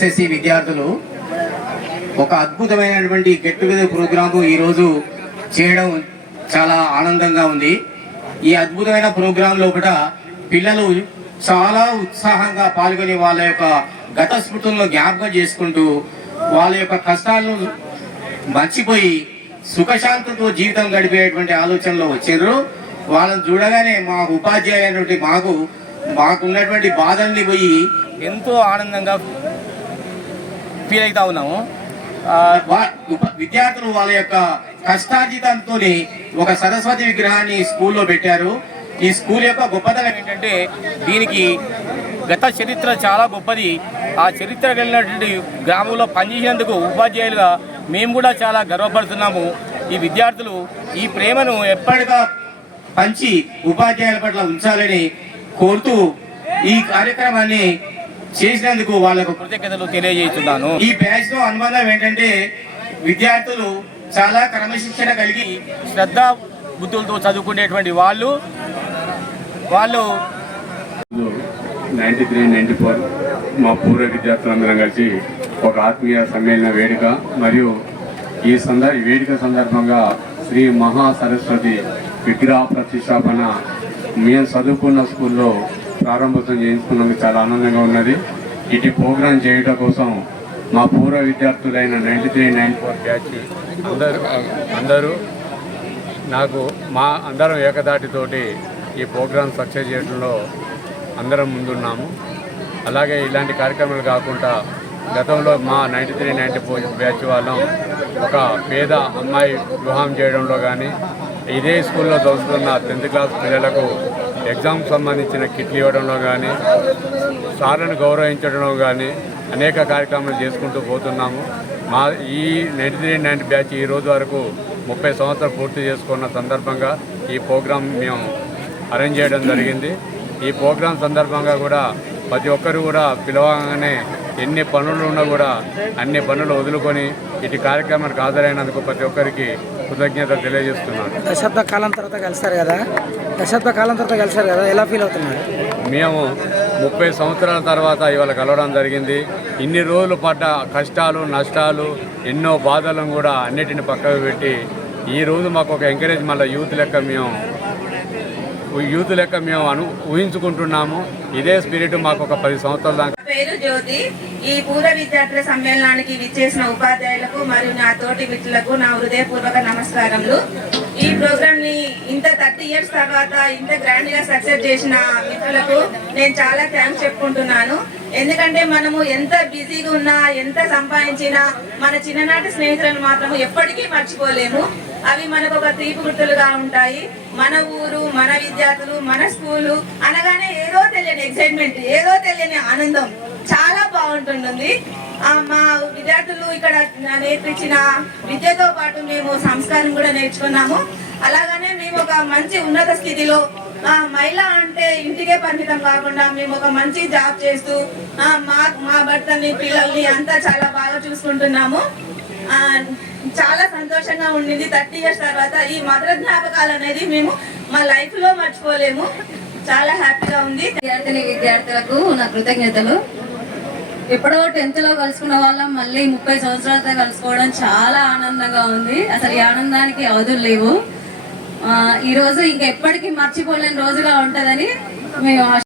SSC విద్యార్థులు ఒక అద్భుతమైనటువంటి గెట్ టుగెదర్ ప్రోగ్రాము ఈరోజు చేయడం చాలా ఆనందంగా ఉంది. ఈ అద్భుతమైన ప్రోగ్రాం లోపల పిల్లలు చాలా ఉత్సాహంగా పాల్గొని వాళ్ళ యొక్క గత స్మృతులను జ్ఞాపకం చేసుకుంటూ వాళ్ళ యొక్క కష్టాలను మర్చిపోయి సుఖశాంతితో జీవితం గడిపేటువంటి ఆలోచనలో వచ్చారు వాళ్ళని చూడగానే మా ఉపాధ్యాయ అయినటువంటి మాకు మాకున్నటువంటి బాధల్ని పోయి ఎంతో ఆనందంగా ఫీల్ అవుతా ఉన్నాము. వా- విద్యార్థులు వాళ్ళ యొక్క కష్టార్జితంతో ఒక సరస్వతి విగ్రహాన్ని స్కూల్లో పెట్టారు. ఈ స్కూల్ యొక్క గొప్పతనం ఏంటంటే దీనికి గత చరిత్ర చాలా గొప్పది. ఆ చరిత్ర కలిగినటువంటి గ్రామంలో పనిచేసేందుకు ఉపాధ్యాయులుగా మేము కూడా చాలా గర్వపడుతున్నాము. ఈ విద్యార్థులు ఈ ప్రేమను ఎప్పటిగా పంచి ఉపాధ్యాయుల పట్ల ఉంచాలని కోరుతూ ఈ కార్యక్రమాన్ని చేసినందుకు వాళ్ళకు కృతజ్ఞతలు తెలియజేస్తున్నాను. ఈ బ్యాచ్తో అనుబంధం ఏంటంటే విద్యార్థులు చాలా క్రమశిక్షణ కలిగి శ్రద్ధ బుద్ధులతో చదువుకునేటువంటి వాళ్ళు వాళ్ళు నైంటీ త్రీ నైంటీ ఫోర్ మా పూర్వ విద్యార్థులందరం కలిసి ఒక ఆత్మీయ సమ్మేళన వేడుక మరియు ఈ సందర్ ఈ వేడుక సందర్భంగా శ్రీ మహా సరస్వతి విగ్రహ ప్రతిష్టాపన మేము చదువుకున్న స్కూల్లో ప్రారంభోత్సవం చేయించుకున్నందుకు చాలా ఆనందంగా ఉన్నది. ఇటు ప్రోగ్రాం చేయడం కోసం మా పూర్వ విద్యార్థులైన ninety three ninety four batch అందరూ అందరూ నాకు మా అందరం ఏకదాటితోటి ఈ ప్రోగ్రాం సక్సెస్ చేయడంలో అందరం ముందున్నాము. అలాగే ఇలాంటి కార్యక్రమాలు కాకుండా గతంలో మా ninety three ninety four batch వాళ్ళం ఒక పేద అమ్మాయి వివాహం చేయడంలో కానీ ఇదే స్కూల్లో చదువుతున్న టెన్త్ క్లాస్ పిల్లలకు ఎగ్జామ్ సంబంధించిన కిట్లు ఇవ్వడంలో కానీ సార్లను గౌరవించడంలో కానీ అనేక కార్యక్రమాలు చేసుకుంటూ పోతున్నాము. మా ఈ నైంటీ త్రీ నైన్ బ్యాచ్ ఈ రోజు వరకు ముప్పై సంవత్సరాలు పూర్తి చేసుకున్న సందర్భంగా ఈ ప్రోగ్రాం మేము అరేంజ్ చేయడం జరిగింది. ఈ ప్రోగ్రాం సందర్భంగా కూడా ప్రతి ఒక్కరు కూడా పిలవగానే ఎన్ని పనులు ఉన్నా కూడా అన్ని పనులు వదులుకొని ఇటు కార్యక్రమానికి హాజరైనందుకు ప్రతి ఒక్కరికి కృతజ్ఞత తెలియజేస్తున్నాను. దశాబ్ద కాలం తర్వాత కలిసారు కదా? దశాబ్ద కాలం తర్వాత కలిసారు కదా? ఎలా ఫీల్ అవుతున్నారు? మేము ముప్పై సంవత్సరాల తర్వాత ఇవాళ కలవడం జరిగింది. ఇన్ని రోజులు పడ్డ కష్టాలు నష్టాలు ఎన్నో బాధలను కూడా అన్నిటిని పక్కకు పెట్టి ఈ రోజు మాకు ఒక ఎంకరేజ్ మళ్ళీ యూత్ లెక్క మేము యూత్ లెక్క మేము అను ఊహించుకుంటున్నాము. ఇదే స్పిరిట్ మాకు ఒక పది సంవత్సరాల దాకా. పేరు జ్యోతి. ఈ పూర్వ విద్యార్థుల సమ్మేళనానికి విచ్చేసిన ఉపాధ్యాయులకు మరియు నా తోటి మిత్రులకు నా హృదయపూర్వక నమస్కారములు. ఈ ప్రోగ్రామ్ని ఇంత థర్టీ ఇయర్స్ తర్వాత ఇంత గ్రాండ్గా సక్సెస్ చేసిన మిత్రులకు నేను చాలా థ్యాంక్స్ చెప్పుకుంటున్నాను. ఎందుకంటే మనము ఎంత బిజీగా ఉన్నా ఎంత సంపాదించినా మన చిన్ననాటి స్నేహితులను మాత్రం ఎప్పటికీ మర్చిపోలేము. అవి మనకు ఒక తీపి గుర్తులుగా ఉంటాయి. మన ఊరు మన విద్యార్థులు మన స్కూలు అనగానే ఏదో తెలియని ఎక్సైట్మెంట్ ఏదో తెలియని ఆనందం చాలా బాగుంటుంది మా విద్యార్థులు ఇక్కడ నేర్పించిన విద్యతో పాటు మేము సంస్కారం కూడా నేర్చుకున్నాము. అలాగనే మేము ఒక మంచి ఉన్నత స్థితిలో ఆ, మహిళ అంటే ఇంటికే పరిమితం కాకుండా మేము ఒక మంచి జాబ్ చేస్తూ మా మా భర్తని పిల్లల్ని అంతా చాలా బాగా చూసుకుంటున్నాము. చాలా సంతోషంగా ఉండింది. థర్టీ ఇయర్స్ తర్వాత ఈ మధుర జ్ఞాపకాలు అనేది మేము మా లైఫ్లో మర్చిపోలేము. చాలా హ్యాపీగా ఉంది. విద్యార్థిని విద్యార్థులకు నా కృతజ్ఞతలు. ఎప్పుడో టెన్త్లో కలుసుకున్న వాళ్ళం మళ్ళీ ముప్పై సంవత్సరాలతో కలుసుకోవడం చాలా ఆనందంగా ఉంది. అసలు ఈ ఆనందానికి అవధులు లేవు. ఈ రోజు ఇంకెప్పటికీ మర్చిపోలేని రోజుగా ఉంటుందని మేము